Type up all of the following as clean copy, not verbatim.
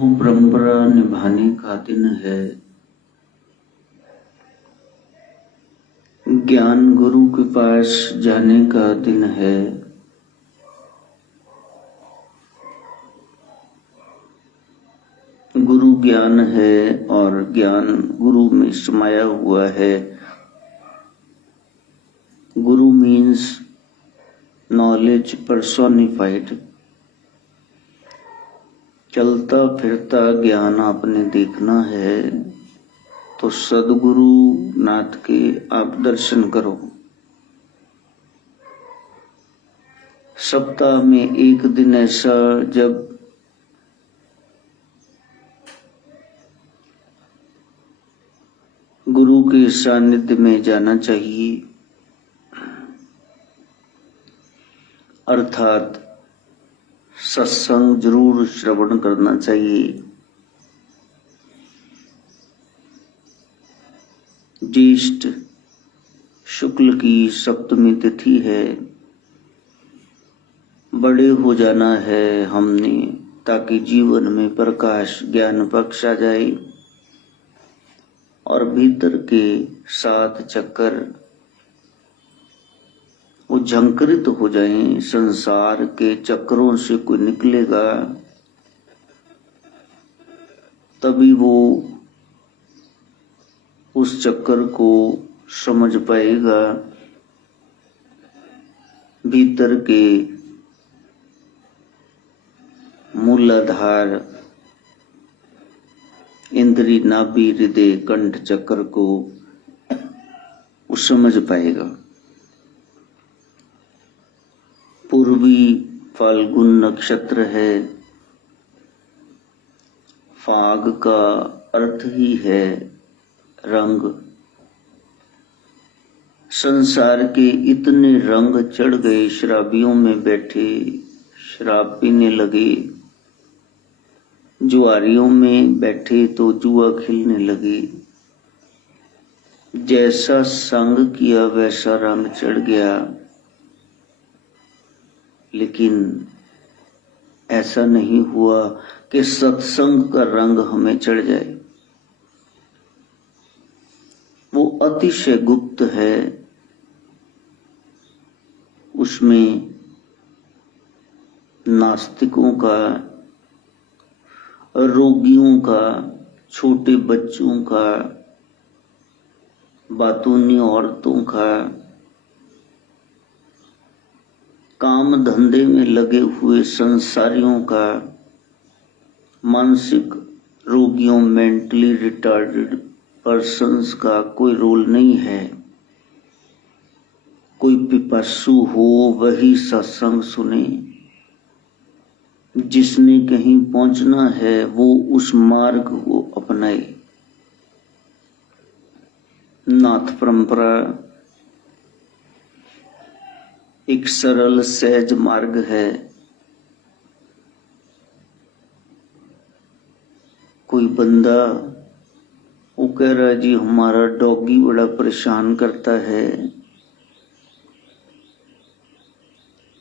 परंपरा निभाने का दिन है। ज्ञान गुरु के पास जाने का दिन है। गुरु ज्ञान है और ज्ञान गुरु में समाया हुआ है। गुरु मीन्स नॉलेज पर्सोनिफाइड। चलता फिरता ज्ञान आपने देखना है तो सदगुरु नाथ के आप दर्शन करो। सप्ताह में एक दिन ऐसा जब गुरु के सानिध्य में जाना चाहिए, अर्थात सत्संग जरूर श्रवण करना चाहिए। ज्येष्ठ शुक्ल की सप्तमी तिथि है। बड़े हो जाना है हमने ताकि जीवन में प्रकाश ज्ञान पक्ष आ जाए और भीतर के 7 चक्कर वो झंकृत हो जाएं। संसार के चक्रों से कोई निकलेगा तभी वो उस चक्कर को समझ पाएगा। भीतर के मूलाधार इंद्री नाभि हृदय कंठ चक्र को वो समझ पाएगा। पूर्वी फाल्गुन नक्षत्र है। फाग का अर्थ ही है रंग। संसार के इतने रंग चढ़ गए, शराबियों में बैठे शराब पीने लगे, जुआरियों में बैठे तो जुआ खेलने लगे। जैसा संग किया वैसा रंग चढ़ गया। लेकिन ऐसा नहीं हुआ कि सत्संग का रंग हमें चढ़ जाए। वो अतिशय गुप्त है। उसमें नास्तिकों का, रोगियों का, छोटे बच्चों का, बातूनी औरतों का, काम धंधे में लगे हुए संसारियों का, मानसिक रोगियों मेंटली रिटार्डेड पर्सन्स का कोई रोल नहीं है। कोई पिपासु हो वही सत्संग सुने। जिसने कहीं पहुंचना है वो उस मार्ग को अपनाए। नाथ परंपरा एक सरल सहज मार्ग है। कोई बंदा वो कह रहा है जी हमारा डॉगी बड़ा परेशान करता है,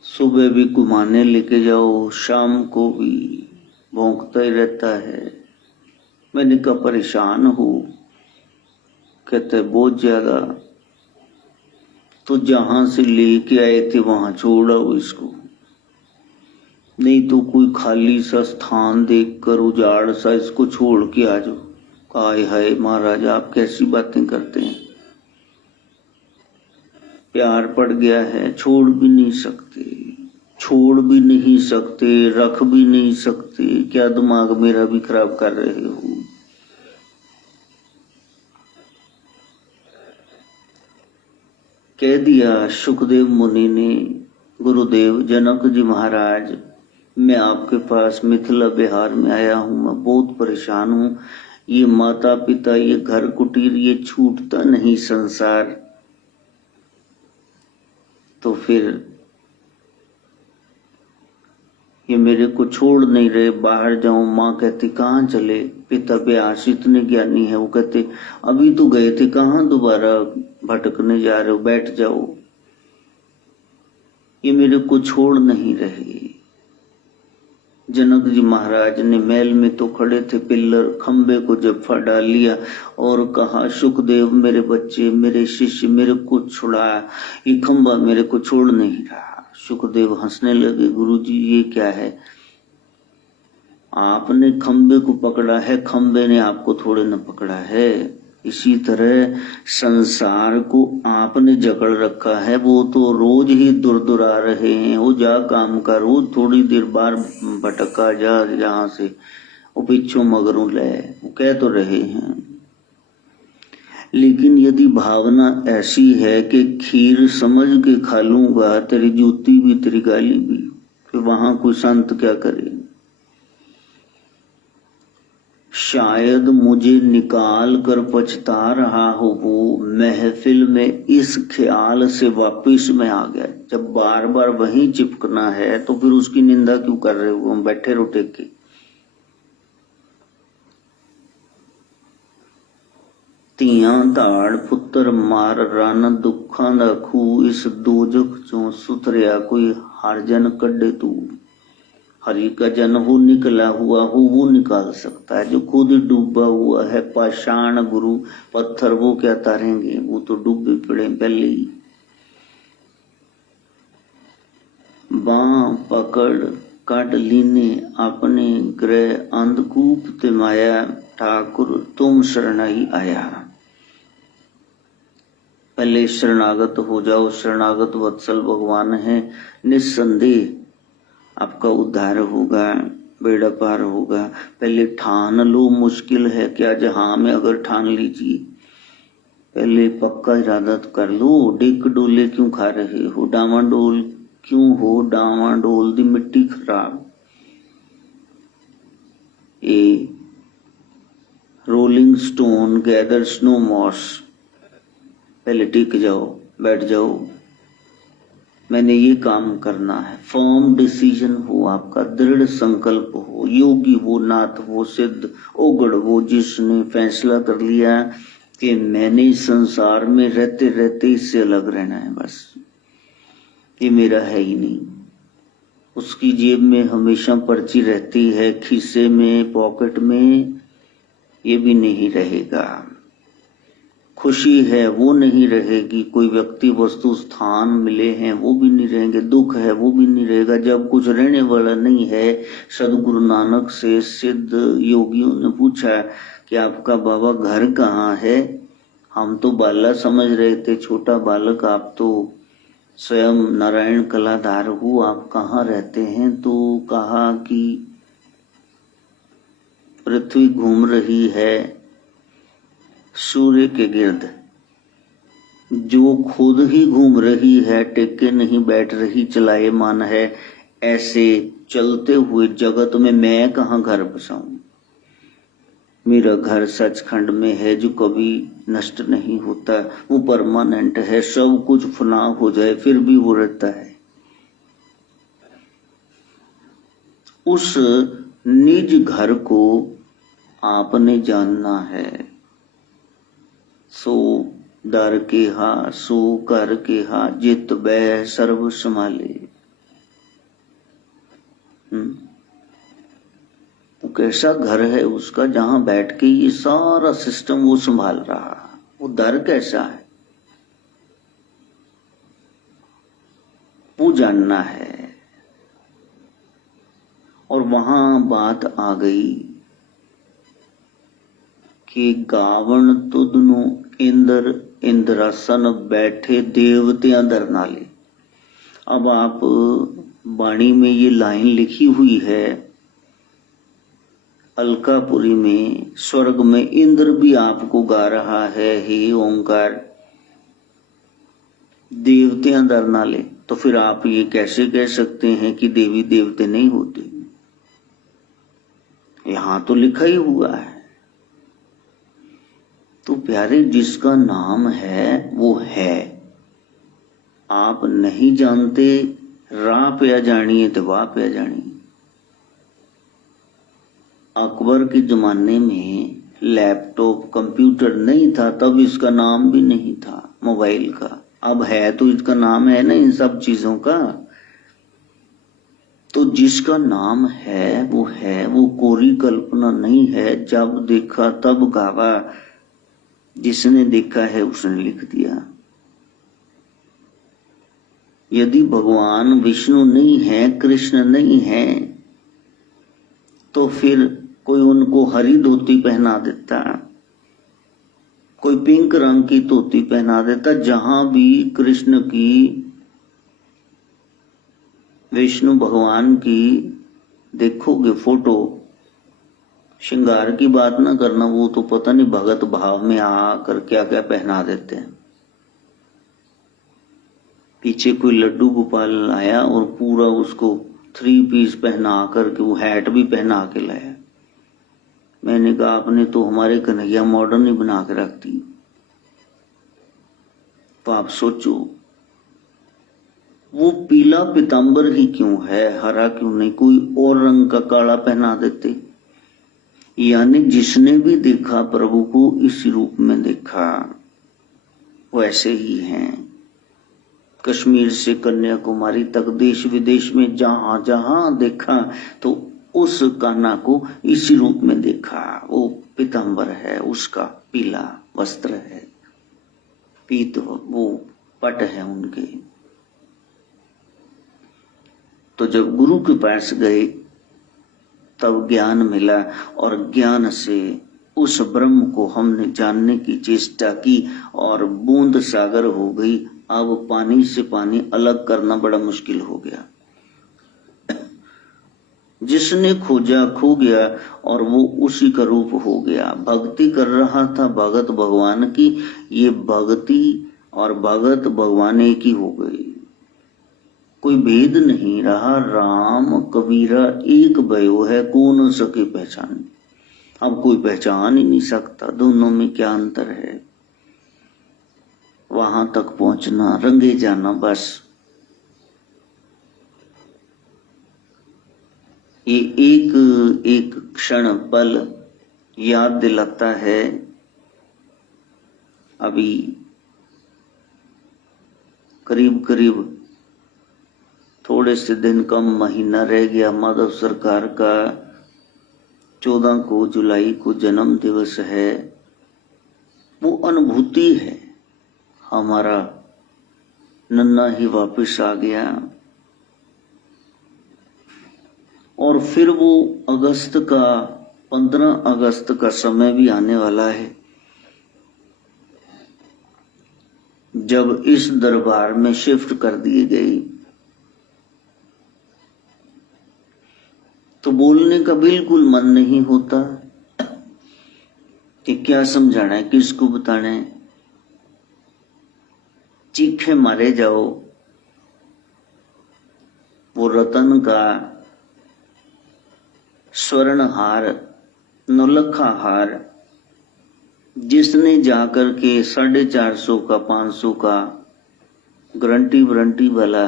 सुबह भी घुमाने लेके जाओ शाम को भी भौंकता ही रहता है। मैंने कहा परेशान हूं? कहते बहुत ज्यादा। तो जहां से लेके आए थे वहां छोड़ आओ इसको, नहीं तो कोई खाली सा स्थान देखकर उजाड़ सा इसको छोड़ के आ जाओ। हाय हाय महाराज आप कैसी बातें करते हैं। प्यार पड़ गया है, छोड़ भी नहीं सकते, छोड़ भी नहीं सकते, रख भी नहीं सकते। क्या दिमाग मेरा भी खराब कर रहे हो? कह दिया सुखदेव मुनि ने, गुरुदेव जनक जी महाराज मैं आपके पास मिथिला बिहार में आया हूं, मैं बहुत परेशान हूं। ये माता पिता, ये घर कुटीर, ये छूटता नहीं संसार। तो फिर ये मेरे को छोड़ नहीं रहे, बाहर जाऊं। माँ कहती कहाँ चले? पिता ब्यास इतने ज्ञानी है, वो कहते अभी तो गए थे, कहाँ दोबारा भटकने जा रहे हो, बैठ जाओ। ये मेरे को छोड़ नहीं रहे। जनक जी महाराज ने महल में तो खड़े थे, पिल्लर खंबे को जफ्फा डाल लिया और कहा, सुखदेव मेरे बच्चे, मेरे शिष्य, मेरे को छुड़ा, ये खंबा मेरे को छोड़ नहीं रहा। सुखदेव हंसने लगे, गुरुजी ये क्या है, आपने खंबे को पकड़ा है, खंबे ने आपको थोड़े न पकड़ा है। इसी तरह संसार को आपने जकड़ रखा है, वो तो रोज ही दूर दूर आ रहे हैं, वो जा काम का, रोज थोड़ी देर बार भटका जा जहां से, वो पिछू मगरू ले, वो कह तो रहे हैं। लेकिन यदि भावना ऐसी है कि खीर समझ के खा लूंगा, तेरी जूती भी तेरी गाली भी, फिर वहां कोई संत क्या करे। शायद मुझे निकाल कर पछता रहा हो वो, महफिल में इस ख्याल से वापिस में आ गया। जब बार बार वहीं चिपकना है तो फिर उसकी निंदा क्यों कर रहे हो, हम बैठे रहो टेक के। ਧੀਆਂ ਧਾੜ ਪੁੱਤਰ ਮਾਰ ਰਨ ਦੁੱਖਾਂ ਦਾ ਖੂਹ, इस दोजख चों सुतरिया कोई हरजन कड्डे तू। हरि का जन हो, निकला हुआ हो, वो निकाल सकता है, जो खुद डूबा हुआ है। पाषाण गुरु पत्थर वो क्या तारेंगे, वो तो डूबे पड़े पहले ही। बाँ पकड़ काट लीने अपने ग्रह, अंधकूप ते माया, ठाकुर तुम शरणाई आया। पहले शरणागत हो जाओ, शरणागत वत्सल भगवान है, निस्संदेह आपका उद्धार होगा, बेड़ा पार होगा। पहले ठान लो, मुश्किल है क्या जहां में, अगर ठान लीजिए, पहले पक्का इरादा कर लो। डिक डोले क्यों खा रहे हो, डामाडोल क्यों हो, डामाडोल दी मिट्टी खराब। A rolling stone gather snow moss, पहले टिक जाओ, बैठ जाओ, मैंने ये काम करना है। फर्म डिसीजन हो आपका, दृढ़ संकल्प हो। योगी वो, नाथ वो, सिद्ध ओगड़ वो, जिसने फैसला कर लिया कि मैंने संसार में रहते रहते इससे अलग रहना है, बस ये मेरा है ही नहीं। उसकी जेब में हमेशा पर्ची रहती है, खीसे में, पॉकेट में, ये भी नहीं रहेगा। खुशी है वो नहीं रहेगी, कोई व्यक्ति वस्तु स्थान मिले हैं वो भी नहीं रहेंगे, दुख है वो भी नहीं रहेगा। जब कुछ रहने वाला नहीं है, सदगुरु नानक से सिद्ध योगियों ने पूछा कि आपका बाबा घर कहाँ है, हम तो बाला समझ रहे थे, छोटा बालक, आप तो स्वयं नारायण कलाधार हो, आप कहाँ रहते हैं। तो कहा कि पृथ्वी घूम रही है सूर्य के गिर्द, जो खुद ही घूम रही है, टेके नहीं बैठ रही, चलायमान है। ऐसे चलते हुए जगत में मैं कहाँ घर बसाऊं। मेरा घर सचखंड में है, जो कभी नष्ट नहीं होता, वो परमानेंट है। सब कुछ फना हो जाए फिर भी वो रहता है। उस निज घर को आपने जानना है। सो दर के हा, सो कर के हा, जित बै सर्व संभाले। वो कैसा घर है उसका, जहां बैठ के ये सारा सिस्टम वो संभाल रहा। वो दर कैसा है वो जानना है। और वहां बात आ गई कि गावण तुदनु इंद्र इंद्रासन बैठे देवतियां दर नाले। अब आप वाणी में ये लाइन लिखी हुई है, अलकापुरी में, स्वर्ग में इंद्र भी आपको गा रहा है, हे ओंकार देवतियां दर नाले। तो फिर आप ये कैसे कह सकते हैं कि देवी देवते नहीं होते। यहां तो लिखा ही हुआ है। तो प्यारे, जिसका नाम है वो है, आप नहीं जानते, राह पे जानिए तो वाह पे जानिए। अकबर के जमाने में लैपटॉप कंप्यूटर नहीं था, तब इसका नाम भी नहीं था मोबाइल का। अब है तो इसका नाम है ना इन सब चीजों का। तो जिसका नाम है, वो कोरी कल्पना नहीं है। जब देखा तब गावा, जिसने देखा है उसने लिख दिया। यदि भगवान विष्णु नहीं है, कृष्ण नहीं है, तो फिर कोई उनको हरी धोती पहना देता, कोई पिंक रंग की धोती पहना देता। जहां भी कृष्ण की, विष्णु भगवान की देखोगे फोटो, श्रृंगार की बात ना करना, वो तो पता नहीं भगत भाव में आकर क्या क्या पहना देते हैं। पीछे कोई लड्डू गोपाल आया और पूरा उसको 3 पीस पहना करके, वो हैट भी पहना के लाया। मैंने कहा आपने तो हमारे कन्हैया मॉडर्न ही बना के रख दी। तो आप सोचो, वो पीला पीतांबर ही क्यों है, हरा क्यों नहीं, कोई और रंग का काला पहना देते। यानी जिसने भी देखा प्रभु को इस रूप में देखा, वैसे ही हैं। कश्मीर से कन्याकुमारी तक, देश विदेश में जहां जहां देखा तो उस कान्हा को इसी रूप में देखा। वो पीतांबर है, उसका पीला वस्त्र है, पीत वो पट है उनके। तो जब गुरु के पास गए तब ज्ञान मिला, और ज्ञान से उस ब्रह्म को हमने जानने की चेष्टा की और बूंद सागर हो गई। अब पानी से पानी अलग करना बड़ा मुश्किल हो गया। जिसने खोजा खो गया और वो उसी का रूप हो गया। भक्ति कर रहा था भगत भगवान की, ये भक्ति और भगत भगवान एक ही हो गए, कोई भेद नहीं रहा। राम कबीरा एक भयो है, को न सके पहचान। अब कोई पहचान ही नहीं सकता दोनों में क्या अंतर है। वहां तक पहुंचना, रंगे जाना, बस ये एक एक क्षण पल याद दिलाता है। अभी करीब करीब थोड़े से दिन कम महीना रह गया, माधव सरकार का 14 को जुलाई को जन्म दिवस है। वो अनुभूति है, हमारा नन्ना ही वापस आ गया। और फिर वो अगस्त का 15 अगस्त का समय भी आने वाला है, जब इस दरबार में शिफ्ट कर दिए गए। तो बोलने का बिल्कुल मन नहीं होता कि क्या समझाना है, किसको बताना है। चीखे मारे जाओ। वो रतन का स्वर्ण हार, नौलखा हार, जिसने जाकर के 450 का 500 का गारंटी वारंटी वाला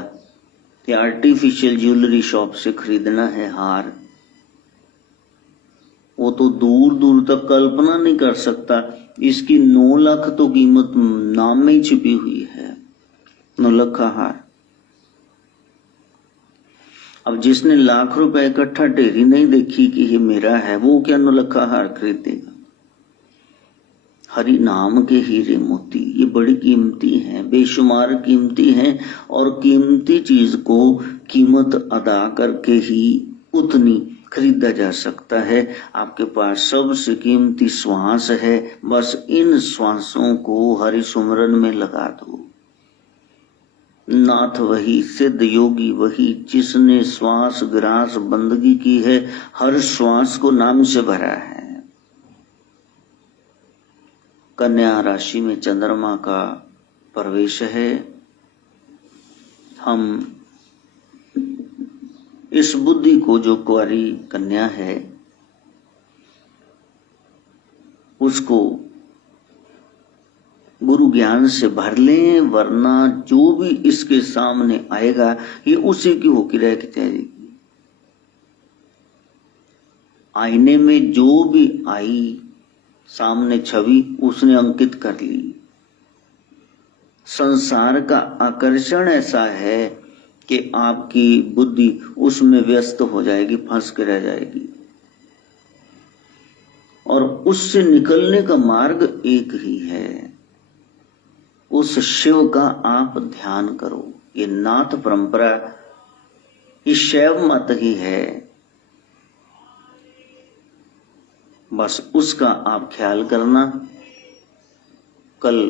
या आर्टिफिशियल ज्वेलरी शॉप से खरीदना है हार, वो तो दूर दूर तक कल्पना नहीं कर सकता। इसकी 9 लाख तो कीमत नाम में ही छिपी हुई है, नौलखा हार। अब जिसने लाख रुपए इकट्ठा ढेरी नहीं देखी कि ये मेरा है, वो क्या नौलखा हार खरीदेगा। हरि नाम के हीरे मोती ये बड़ी कीमती हैं, बेशुमार कीमती हैं। और कीमती चीज को कीमत अदा करके ही उतनी खरीदा जा सकता है। आपके पास सबसे कीमती श्वास है, बस इन श्वासों को हरि सुमरन में लगा दो। नाथ वही, सिद्ध योगी वही, जिसने श्वास ग्रास बंदगी की है, हर श्वास को नाम से भरा है। कन्या राशि में चंद्रमा का प्रवेश है। हम इस बुद्धि को, जो कुंवारी कन्या है, उसको गुरु ज्ञान से भर लें, वरना जो भी इसके सामने आएगा ये उसी की होकर रह के जाएगी। आईने में जो भी आई सामने छवि, उसने अंकित कर ली। संसार का आकर्षण ऐसा है कि आपकी बुद्धि उसमें व्यस्त हो जाएगी, फंस के रह जाएगी। और उससे निकलने का मार्ग एक ही है, उस शिव का आप ध्यान करो। ये नाथ परंपरा, ये शैव मत ही है, बस उसका आप ख्याल करना। कल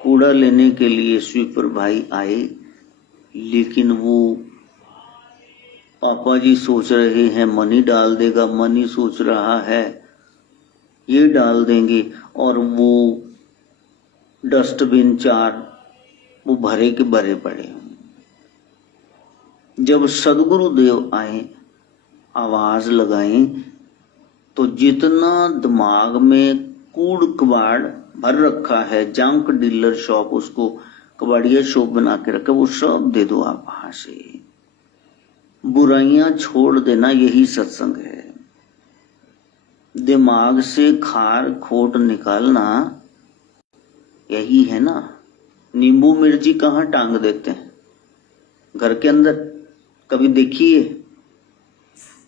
कूड़ा लेने के लिए स्वीपर भाई आए, लेकिन वो पापा जी सोच रहे हैं मनी डाल देगा, मनी सोच रहा है ये डाल देंगे, और वो डस्टबिन 4 वो भरे के भरे पड़े। जब सदगुरुदेव आए, आवाज लगाए, तो जितना दिमाग में कूड़ कबाड़ भर रखा है, जंक डीलर शॉप, उसको कबाड़िया शॉप बना के रखा, वो सब दे दो आप वहां से। बुराइयां छोड़ देना, यही सत्संग है। दिमाग से खार खोट निकालना यही है ना। नींबू मिर्ची कहाँ टांग देते हैं? घर के अंदर। कभी देखिए,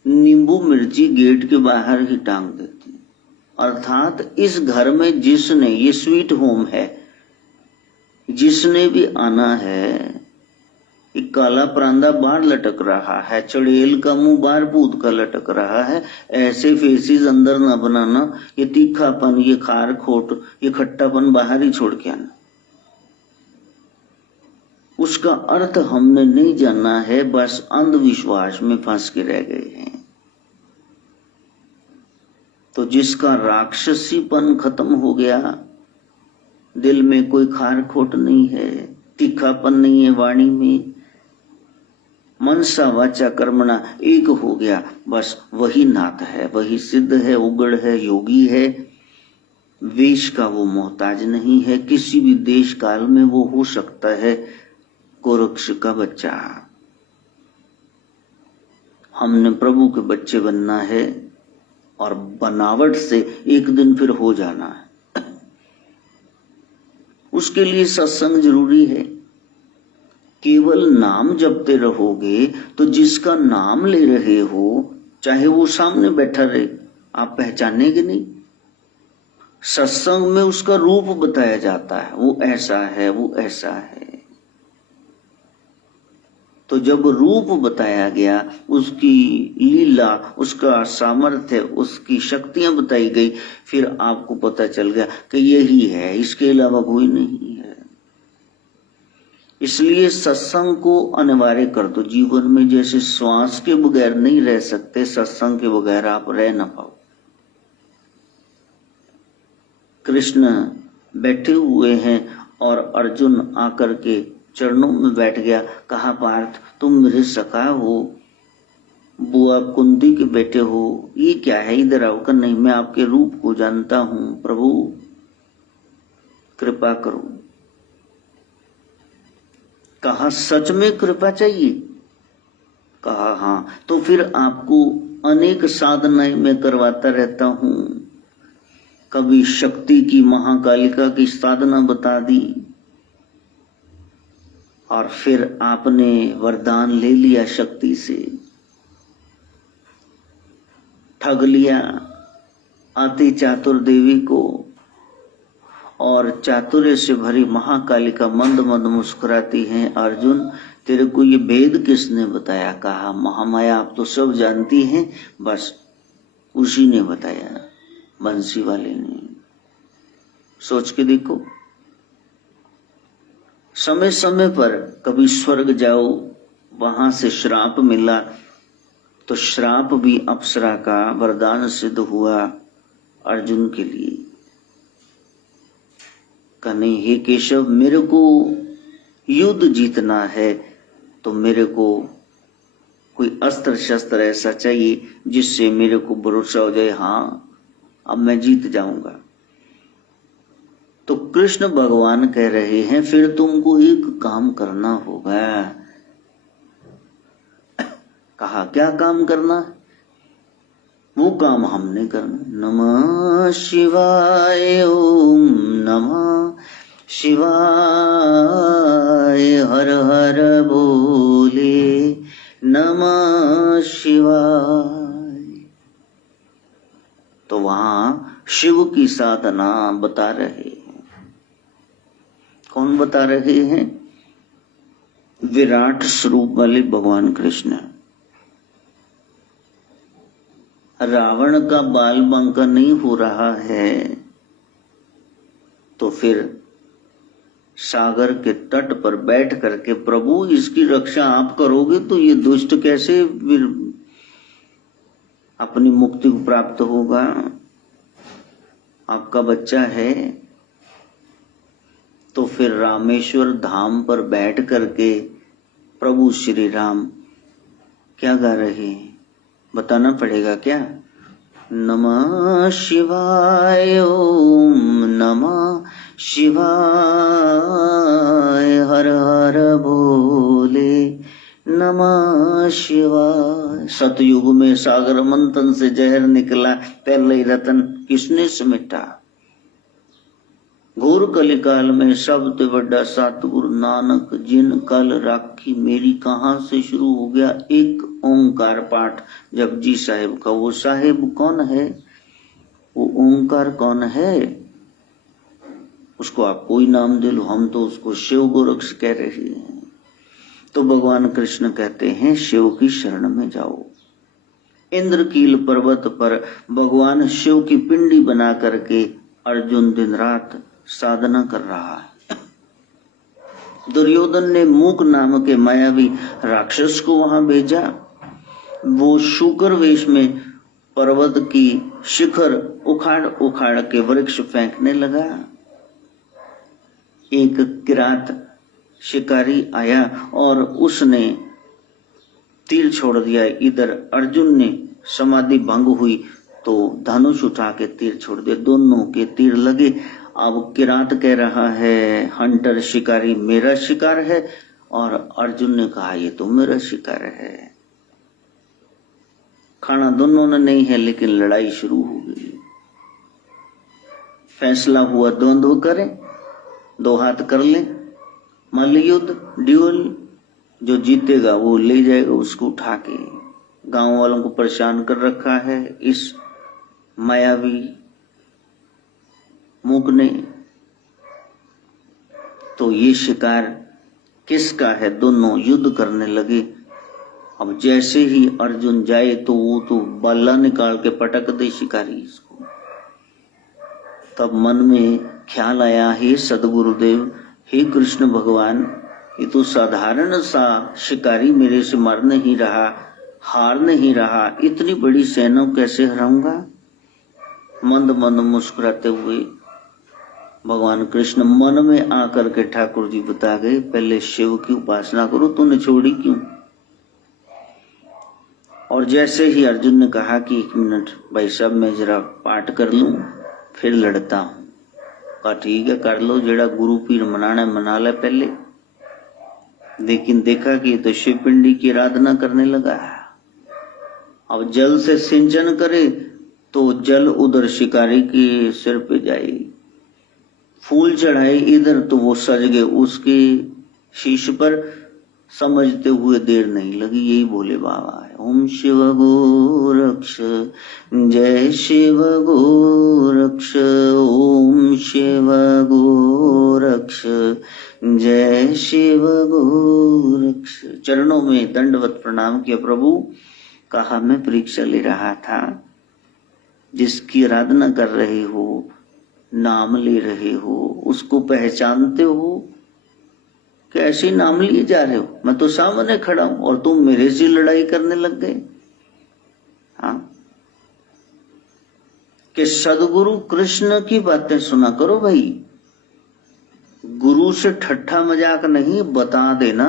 नींबू मिर्ची गेट के बाहर ही टांग देते हैं। अर्थात इस घर में जिसने, ये स्वीट होम है, जिसने भी आना है, एक काला परांदा बाहर लटक रहा है, चड़ेल का मुंह बाहर भूत का लटक रहा है, ऐसे फेसेस अंदर ना बनाना। ये तीखापन, ये खार खोट, ये खट्टापन बाहर ही छोड़ के आना। उसका अर्थ हमने नहीं जाना है, बस अंधविश्वास में फंस के रह गए हैं। तो जिसका राक्षसीपन खत्म हो गया, दिल में कोई खार खोट नहीं है, तीखापन नहीं है वाणी में, मनसा वाचा कर्मणा एक हो गया, बस वही नाथ है, वही सिद्ध है, उगड़ है, योगी है। वेश का वो मोहताज नहीं है, किसी भी देश काल में वो हो सकता है गोरक्ष का बच्चा। हमने प्रभु के बच्चे बनना है, और बनावट से एक दिन फिर हो जाना है। उसके लिए सत्संग जरूरी है। केवल नाम जपते रहोगे तो जिसका नाम ले रहे हो, चाहे वो सामने बैठा रहे, आप पहचानेंगे नहीं। सत्संग में उसका रूप बताया जाता है, वो ऐसा है, वो ऐसा है। तो जब रूप बताया गया, उसकी लीला, उसका सामर्थ्य, उसकी शक्तियां बताई गई, फिर आपको पता चल गया कि यही है, इसके अलावा कोई नहीं है। इसलिए सत्संग को अनिवार्य कर दो जीवन में। जैसे श्वास के बगैर नहीं रह सकते, सत्संग के बगैर आप रह ना पाओ। कृष्ण बैठे हुए हैं और अर्जुन आकर के चरणों में बैठ गया। कहा, पार्थ तुम मेरे सखा हो, बुआ कुंती के बेटे हो, ये क्या है, इधर आओ। कर नहीं, मैं आपके रूप को जानता हूं, प्रभु कृपा करो। कहा, सच में कृपा चाहिए? कहा, हाँ। तो फिर आपको अनेक साधनाएं मैं करवाता रहता हूं। कभी शक्ति की, महाकालिका की साधना बता दी, और फिर आपने वरदान ले लिया शक्ति से, ठग लिया आती चातुर देवी को, और चातुर्य से भरी महाकालिका मंद मंद मुस्कुराती हैं, अर्जुन तेरे को ये भेद किसने बताया? कहा, महामाया आप तो सब जानती हैं, बस उसी ने बताया, बंसी वाले ने। सोच के देखो, समय समय पर कभी स्वर्ग जाओ, वहां से श्राप मिला, तो श्राप भी अप्सरा का वरदान सिद्ध हुआ अर्जुन के लिए। कहने, हे केशव, मेरे को युद्ध जीतना है, तो मेरे को कोई अस्त्र शस्त्र ऐसा चाहिए जिससे मेरे को भरोसा हो जाए, हाँ अब मैं जीत जाऊंगा। तो कृष्ण भगवान कह रहे हैं, फिर तुमको एक काम करना होगा। कहा, क्या काम करना? वो काम हमने करना। नमः शिवाय, ओम नमः शिवाय, हर हर भोले नमः शिवाय। तो वहां शिव की साधना बता रहे हैं। कौन बता रहे हैं? विराट स्वरूप वाले भगवान कृष्ण। रावण का बाल बांका नहीं हो रहा है तो फिर सागर के तट पर बैठ करके प्रभु इसकी रक्षा आप करोगे तो ये दुष्ट कैसे अपनी मुक्ति को प्राप्त होगा? आपका बच्चा है। तो फिर रामेश्वर धाम पर बैठ करके प्रभु श्री राम क्या गा रहे हैं बताना पड़ेगा क्या? नमः शिवाय ओम नमः शिवाय हर हर भोले नमः शिवाय। सतयुग में सागर मंथन से जहर निकला, पहले ही रतन किसने समेटा? घोर कलिकाल में सबसे बड़ा सतगुरु नानक जिन कल राखी मेरी कहां से शुरू हो गया एक ओंकार पाठ जपजी साहिब का। वो साहिब कौन है? वो ओंकार कौन है? उसको आप कोई नाम दे लो, हम तो उसको शिव गोरक्ष कह रहे हैं। तो भगवान कृष्ण कहते हैं शिव की शरण में जाओ। इंद्रकील पर्वत पर भगवान शिव की पिंडी बना करके अर्जुन दिन रात साधना कर रहा है। दुर्योधन ने मूक नाम के मायावी राक्षस को वहां भेजा। वो शूकर वेश में पर्वत की शिखर उखाड़ उखाड़ के वृक्ष फेंकने लगा। एक किरात शिकारी आया और उसने तीर छोड़ दिया। इधर अर्जुन ने समाधि भंग हुई तो धनुष उठा के तीर छोड़ दिया। दोनों के तीर लगे। अब किरात कह रहा है हंटर शिकारी मेरा शिकार है, और अर्जुन ने कहा ये तो मेरा शिकार है। खाना दोनों ने नहीं है लेकिन लड़ाई शुरू हो गई। फैसला हुआ द्वंद्व करें, दो हाथ कर लें, मल्ल युद्ध ड्यूल। जो जीतेगा वो ले जाएगा उसको उठा के। गांव वालों को परेशान कर रखा है इस मायावी मूक ने। तो ये शिकार किसका है? दोनों युद्ध करने लगे। अब जैसे ही अर्जुन जाए तो वो तो बल्ला निकाल के पटक दे शिकारी इसको। तब मन में ख्याल आया, हे सदगुरुदेव, हे कृष्ण भगवान, ये तो साधारण सा शिकारी मेरे से मर नहीं रहा, हार नहीं रहा, इतनी बड़ी सेना कैसे हराऊंगा? मंद मंद मुस्कुराते हुए भगवान कृष्ण मन में आकर के ठाकुर जी बता गए, पहले शिव की उपासना करो, तूने छोड़ी क्यों? और जैसे ही अर्जुन ने कहा कि 1 मिनट भाई साहब मैं जरा पाठ कर लूं फिर लड़ता हूं, कहा ठीक है कर लो, जेड़ा गुरु पीर मनाना मना ले पहले। लेकिन देखा कि तो शिव पिंडी की आराधना करने लगा। अब जल से सिंचन करे तो जल उधर शिकारी के सिर पे जाए, फूल चढ़ाए इधर तो वो सज गए उसके शीश पर। समझते हुए देर नहीं लगी, यही भोले बाबा है। ओम शिव गोरक्ष जय शिव गोरक्ष, ओम शिव गोरक्ष जय शिव गोरक्ष। चरणों में दंडवत प्रणाम किया। प्रभु कहा मैं परीक्षा ले रहा था, जिसकी आराधना कर रहे हो, नाम ले रहे हो, उसको पहचानते हो? कैसे नाम लिए जा रहे हो? मैं तो सामने खड़ा हूं और तुम मेरे से लड़ाई करने लग गए। हाँ, कि सदगुरु कृष्ण की बातें सुना करो भाई। गुरु से ठट्ठा मजाक नहीं, बता देना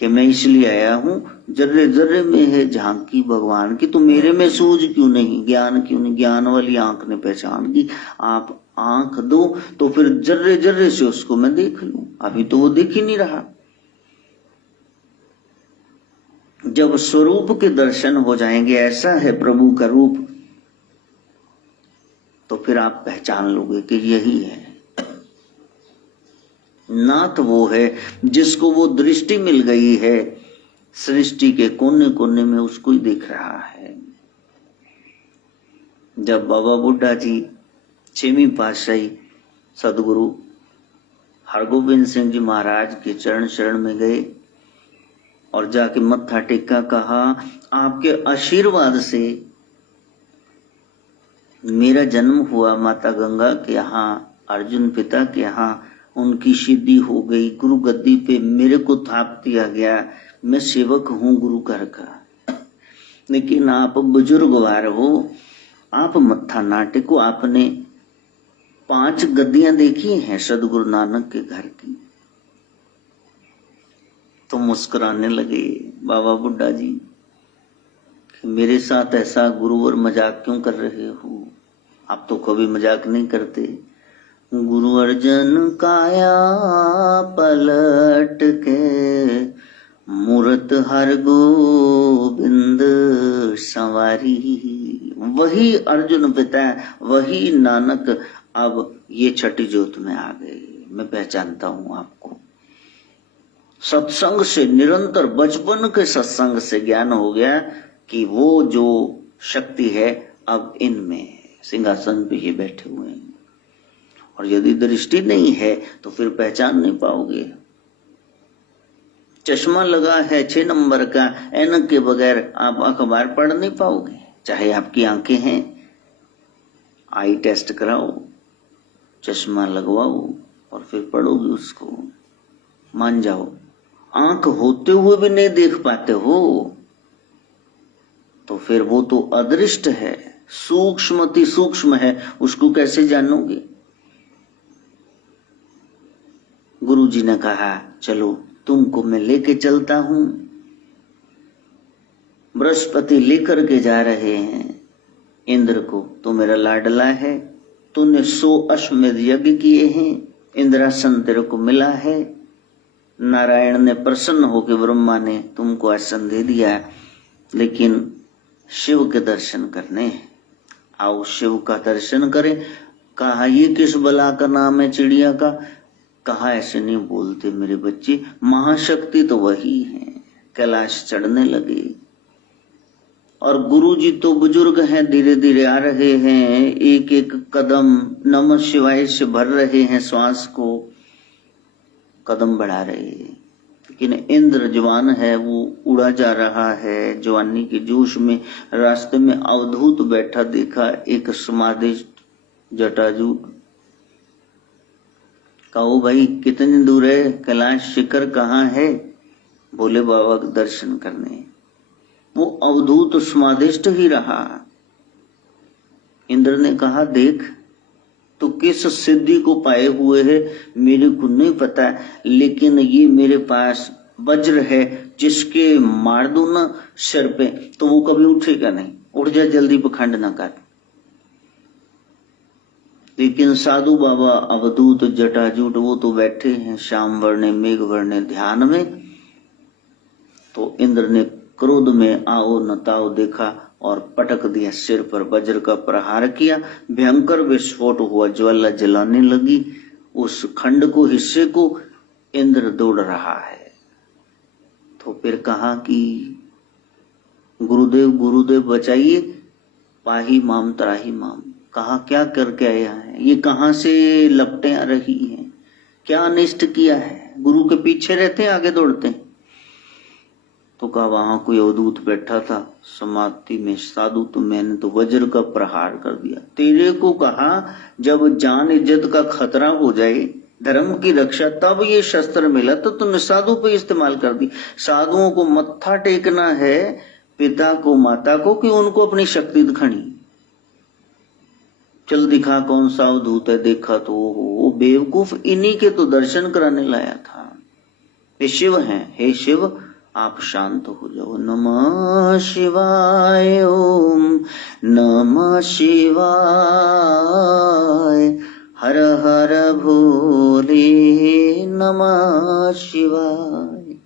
कि मैं इसलिए आया हूं, जर्रे जर्रे में है झांकी भगवान की, तो मेरे में सूझ क्यों नहीं, ज्ञान क्यों नहीं? ज्ञान वाली आंख ने पहचान की। आप आंख दो तो फिर जर्रे जर्रे से उसको मैं देख लूं। अभी तो वो दिख ही नहीं रहा। जब स्वरूप के दर्शन हो जाएंगे, ऐसा है प्रभु का रूप, तो फिर आप पहचान लोगे कि यही है। नाथ वो है जिसको वो दृष्टि मिल गई है, सृष्टि के कोने कोने में उसको ही देख रहा है। जब बाबा बुड्ढा जी 6वीं पातशाही सदगुरु हरगोबिंद सिंह जी महाराज के चरण शरण में गए और जाके मत्था टेका, कहा आपके आशीर्वाद से मेरा जन्म हुआ, माता गंगा के यहाँ, अर्जुन पिता के यहाँ उनकी सिद्धि हो गई, गुरु गद्दी पे मेरे को थाप दिया गया, मैं सेवक हूँ गुरु घर का। लेकिन आप बुजुर्गवार हो, आप मत्था ना टेको। आपने 5 गद्दियां देखी हैं सदगुरु नानक के घर की। तो मुस्कुराने लगे बाबा बुड्ढा जी, मेरे साथ ऐसा गुरुवर मजाक क्यों कर रहे हो? आप तो कभी मजाक नहीं करते। गुरु अर्जन काया पलट के, मूरत हर गोविंद संवारी। वही अर्जुन पिता, वही नानक अब ये छठी ज्योत में आ गए। मैं पहचानता हूं आपको। सत्संग से, निरंतर बचपन के सत्संग से ज्ञान हो गया कि वो जो शक्ति है अब इनमें सिंहासन पे ये बैठे हुए हैं। और यदि दृष्टि नहीं है तो फिर पहचान नहीं पाओगे। चश्मा लगा है 6 नंबर का, ऐनक के बगैर आप अखबार पढ़ नहीं पाओगे। चाहे आपकी आंखें हैं, आई टेस्ट कराओ, चश्मा लगवाओ और फिर पढ़ोगे उसको। मान जाओ, आंख होते हुए भी नहीं देख पाते हो तो फिर वो तो अदृष्ट है, सूक्ष्म अति सूक्ष्म है, उसको कैसे जानोगे? गुरु जी ने कहा चलो तुमको मैं लेके चलता हूं। बृहस्पति लेकर के जा रहे हैं इंद्र को। तो मेरा लाडला है, तूने 100 अश्वमेध यज्ञ किए हैं, इंद्रासन तेरे को मिला है। नारायण ने प्रसन्न होकर, ब्रह्मा ने तुमको आसन दे दिया, लेकिन शिव के दर्शन करने हैं। आओ शिव का दर्शन करें। कहा ये किस बला का नाम है चिड़िया का? कहा ऐसे नहीं बोलते मेरे बच्चे, महाशक्ति तो वही है। कैलाश चढ़ने लगे और गुरु जी तो बुजुर्ग हैं, धीरे धीरे आ रहे हैं, एक एक कदम नमः शिवाय से भर रहे हैं, श्वास को कदम बढ़ा रहे हैं। लेकिन इंद्र जवान है, वो उड़ा जा रहा है जवानी के जोश में। रास्ते में अवधूत बैठा देखा, एक समाधिस्थ जटाजूट। कहो भाई कितनी दूर है, कैलाश शिखर कहाँ है? बोले बाबा के दर्शन करने। वो अवधूत समाधिस्थ ही रहा। इंद्र ने कहा देख तो किस सिद्धि को पाए हुए है मेरे को नहीं पता, लेकिन ये मेरे पास वज्र है, जिसके मार दो ना सिर पे तो वो कभी उठेगा नहीं। उठ जा जल्दी, पखंड ना कर। लेकिन साधु बाबा अवधूत जटाजूट वो तो बैठे हैं श्याम वर्णे मेघ वर्णे ध्यान में। तो इंद्र ने क्रोध में आओ न ताओ देखा और पटक दिया, सिर पर वज्र का प्रहार किया। भयंकर विस्फोट हुआ, ज्वाला जलाने लगी। उस खंड को, हिस्से को इंद्र दौड़ रहा है। तो फिर कहा कि गुरुदेव गुरुदेव बचाइए, पाही माम त्राही माम। कहा क्या करके आया है, ये कहां से लपटें आ रही हैं, क्या अनिष्ट किया है? गुरु के पीछे रहते आगे दौड़ते। तो कहा वहां कोई अवधूत बैठा था समाधि में साधु, तो मैंने तो वज्र का प्रहार कर दिया। तेरे को कहा जब जान इज्जत का खतरा हो जाए, धर्म की रक्षा, तब ये शस्त्र मिला, तो तुमने साधु पे इस्तेमाल कर दी। साधुओं को मत्था टेकना है पिता को माता को कि उनको अपनी शक्ति दिखानी। चल दिखा कौन सा अवधूत है। देखा तो वो बेवकूफ इन्हीं के तो दर्शन कराने लाया था। ये शिव हैं। हे शिव आप शांत हो जाओ। नमः शिवाय, ओम नमः शिवाय, हर हर भोले नमः शिवाय।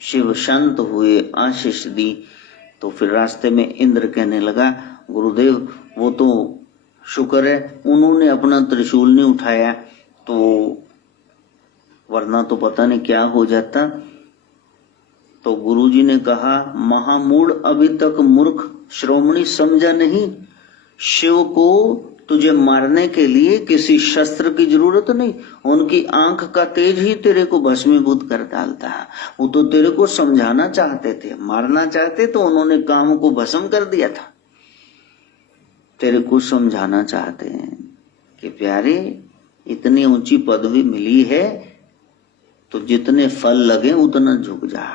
शिव शांत हुए, आशीष दी। तो फिर रास्ते में इंद्र कहने लगा गुरुदेव वो तो शुक्र है उन्होंने अपना त्रिशूल नहीं उठाया, तो वरना तो पता नहीं क्या हो जाता। तो गुरुजी ने कहा, महामूढ़, अभी तक मूर्ख श्रोमणी समझा नहीं, शिव को तुझे मारने के लिए किसी शस्त्र की जरूरत नहीं, उनकी आंख का तेज ही तेरे को भस्मीभूत कर डालता है। वो तो तेरे को समझाना चाहते थे, मारना चाहते तो उन्होंने काम को भस्म कर दिया था। तेरे को समझाना चाहते हैं कि प्यारे, इतनी ऊंची पदवी मिली है तो जितने फल लगे उतना झुक जा।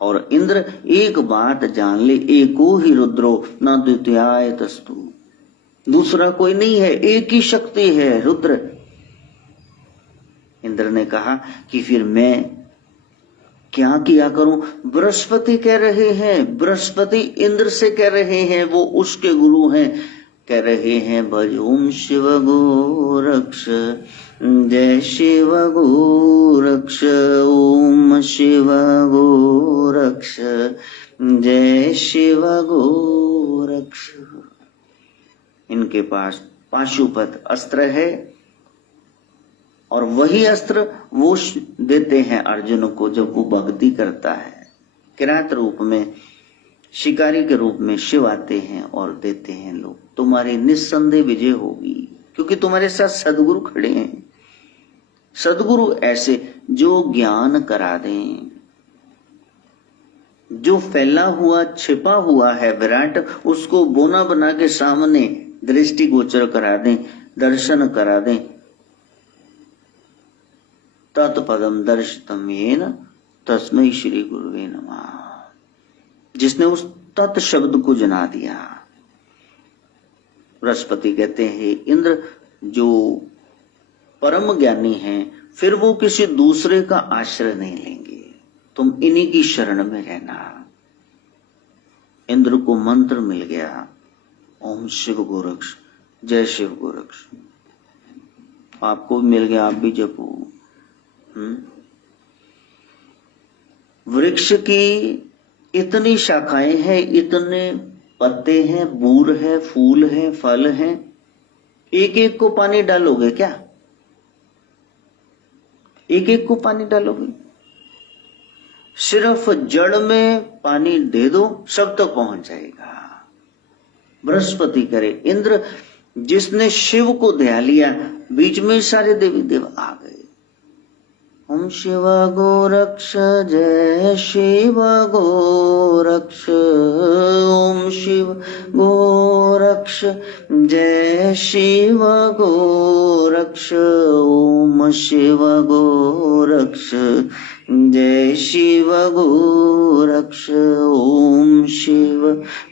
और इंद्र, एक बात जान ले, एको ही रुद्रो न द्वितीयाय तस्तु, दूसरा कोई नहीं है, एक ही शक्ति है रुद्र। इंद्र ने कहा कि फिर मैं क्या किया करूं? बृहस्पति कह रहे हैं, बृहस्पति इंद्र से कह रहे हैं, वो उसके गुरु हैं, कह रहे हैं भज ओम शिव गोरक्ष, जय शिव गोरक्ष, ओम शिव गोरक्ष, जय शिव गोरक्ष। इनके पास पाशुपत अस्त्र है और वही अस्त्र वो देते हैं अर्जुन को जब वो भक्ति करता है। किरात रूप में, शिकारी के रूप में शिव आते हैं और देते हैं, लोग तुम्हारी निस्संदेह विजय होगी, क्योंकि तुम्हारे साथ सदगुरु खड़े हैं। सदगुरु ऐसे जो ज्ञान करा दें, जो फैला हुआ छिपा हुआ है विराट, उसको बोना बना के सामने दृष्टि गोचर करा दें, दर्शन करा दें। तत्पदम दर्शितम येन तस्मै श्री गुरुवे नमः। जिसने उस तत् शब्द को जना दिया। बृहस्पति कहते हैं, इंद्र जो परम ज्ञानी हैं, फिर वो किसी दूसरे का आश्रय नहीं लेंगे, तुम इन्हीं की शरण में रहना। इंद्र को मंत्र मिल गया, ओम शिव गोरक्ष, जय शिव गोरक्ष। आपको भी मिल गया, आप भी जपो। वृक्ष की इतनी शाखाएं हैं, इतने पत्ते हैं, बूर है, फूल है, फल है, एक एक को पानी डालोगे क्या? एक एक को पानी डालोगे? सिर्फ जड़ में पानी दे दो, सब तक पहुंच जाएगा। बृहस्पति करे, इंद्र जिसने शिव को ध्या लिया, बीच में सारे देवी देव आ गए। ओम शिव गोरक्ष, जय शिव गोरक्ष, ओम शिव गोरक्ष, जय शिव गोरक्ष, ओम शिव गोरक्ष, जय शिव गोरक्ष, ओम शिव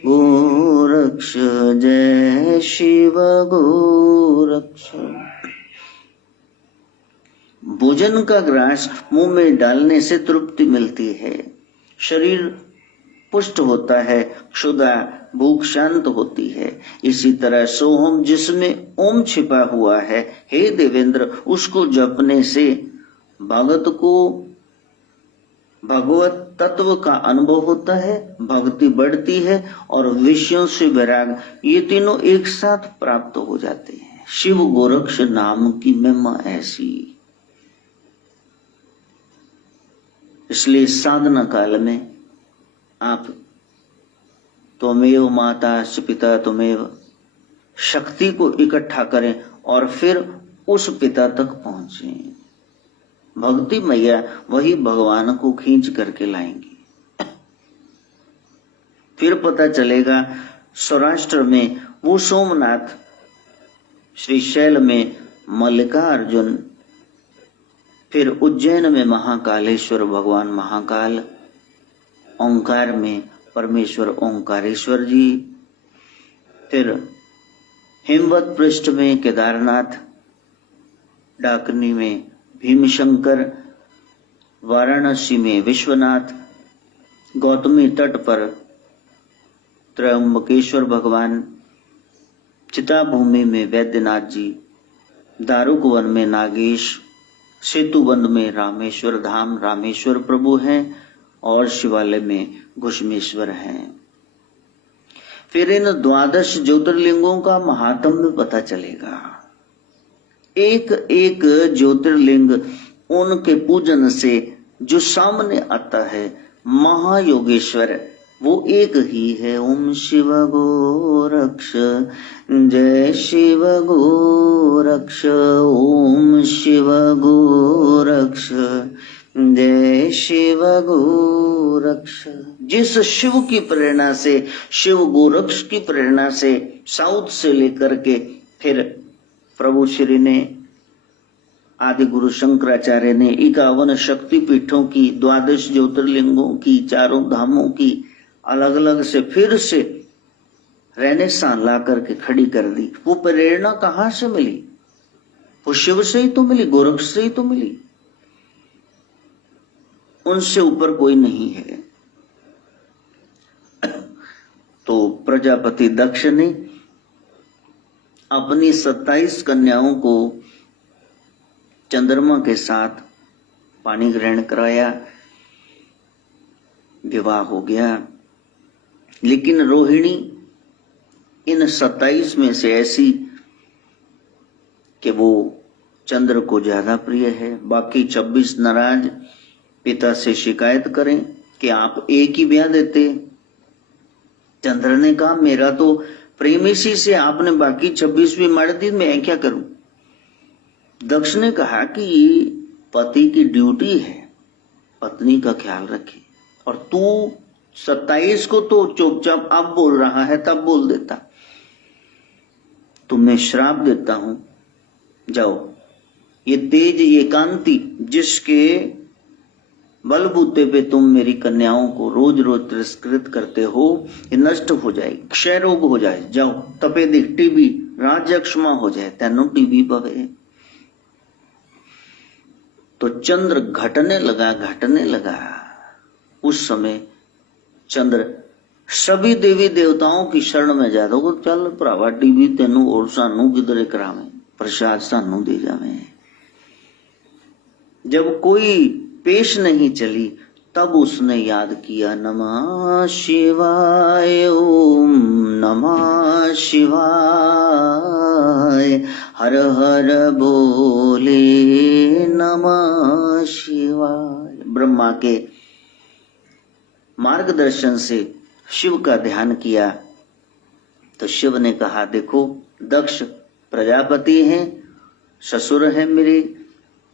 गोरक्ष, जय शिव गोरक्ष। भोजन का ग्रास मुंह में डालने से तृप्ति मिलती है, शरीर पुष्ट होता है, क्षुधा भूख शांत होती है। इसी तरह सोहम जिसमें ओम छिपा हुआ है, हे देवेंद्र, उसको जपने से भगत को भगवत तत्व का अनुभव होता है, भक्ति बढ़ती है और विषयों से वैराग, ये तीनों एक साथ प्राप्त हो जाते हैं। शिव गोरक्ष नाम की महिमा ऐसी। इसलिए साधना काल में आप त्वमेव माता पिता त्वमेव शक्ति को इकट्ठा करें और फिर उस पिता तक पहुंचे। भक्ति मैया वही भगवान को खींच करके लाएंगी। फिर पता चलेगा सौराष्ट्र में वो सोमनाथ, श्रीशैल में मल्लिकार्जुन, फिर उज्जैन में महाकालेश्वर भगवान महाकाल, ओंकार में परमेश्वर ओंकारेश्वर जी, फिर हिमवत पृष्ठ में केदारनाथ, डाकनी में भीमशंकर, वाराणसी में विश्वनाथ, गौतमी तट पर त्र्यंबकेश्वर भगवान, चिताभूमि में वैद्यनाथ जी, दारुकवन में नागेश, सेतुबंद में रामेश्वर धाम रामेश्वर प्रभु हैं और शिवालय में घुष्मेश्वर हैं। फिर इन 12 ज्योतिर्लिंगों का महात्म्य पता चलेगा। एक एक ज्योतिर्लिंग उनके पूजन से जो सामने आता है महायोगेश्वर वो एक ही है। ओम शिव गोरक्ष जय शिव गोरक्ष, ओम शिव गोरक्ष जय शिव गोरक्ष। जिस शिव की प्रेरणा से, शिव गोरक्ष की प्रेरणा से साउथ से लेकर के फिर प्रभु श्री ने, आदि गुरु शंकराचार्य ने 51 शक्तिपीठों की, 12 ज्योतिर्लिंगों की, चारों धामों की अलग अलग से फिर से रेनेसां ला करके खड़ी कर दी। वो प्रेरणा कहां से मिली? वो शिव से ही तो मिली, गोरक्ष से ही तो मिली। उनसे ऊपर कोई नहीं है। तो प्रजापति दक्ष ने अपनी 27 कन्याओं को चंद्रमा के साथ पानी ग्रहण कराया, विवाह हो गया। लेकिन रोहिणी इन 27 में से ऐसी कि वो चंद्र को ज्यादा प्रिय है। बाकी 26 नाराज, पिता से शिकायत करें कि आप एक ही ब्याह देते। चंद्र ने कहा मेरा तो प्रेम इसी से, आपने बाकी 26 भी मार दी, मैं क्या करूं। दक्ष ने कहा कि ये पति की ड्यूटी है, पत्नी का ख्याल रखे, और तू 27 को तो चुपचाप अब बोल रहा है, तब बोल देता। तुम्हें श्राप देता हूं, जाओ ये तेज, ये कांति जिसके बलबूते पे तुम मेरी कन्याओं को रोज रोज तिरस्कृत करते हो, ये नष्ट हो जाए, क्षय रोग हो जाए। जाओ तपे दिख टीबी राजयक्षमा हो जाए, तेनों टीबी पवे। तो चंद्र घटने लगा। उस समय चंद्र सभी देवी देवताओं की शरण में जाता हो, चल भरावा टीबी तेनू और सानू किधरे करावे, प्रसाद सानू दे जावे। जब कोई पेश नहीं चली तब उसने याद किया, नमः शिवाय ओम नमः शिवाय, हर हर बोले नमः शिवाय। ब्रह्मा के मार्गदर्शन से शिव का ध्यान किया तो शिव ने कहा, देखो दक्ष प्रजापति हैं, ससुर हैं मेरे,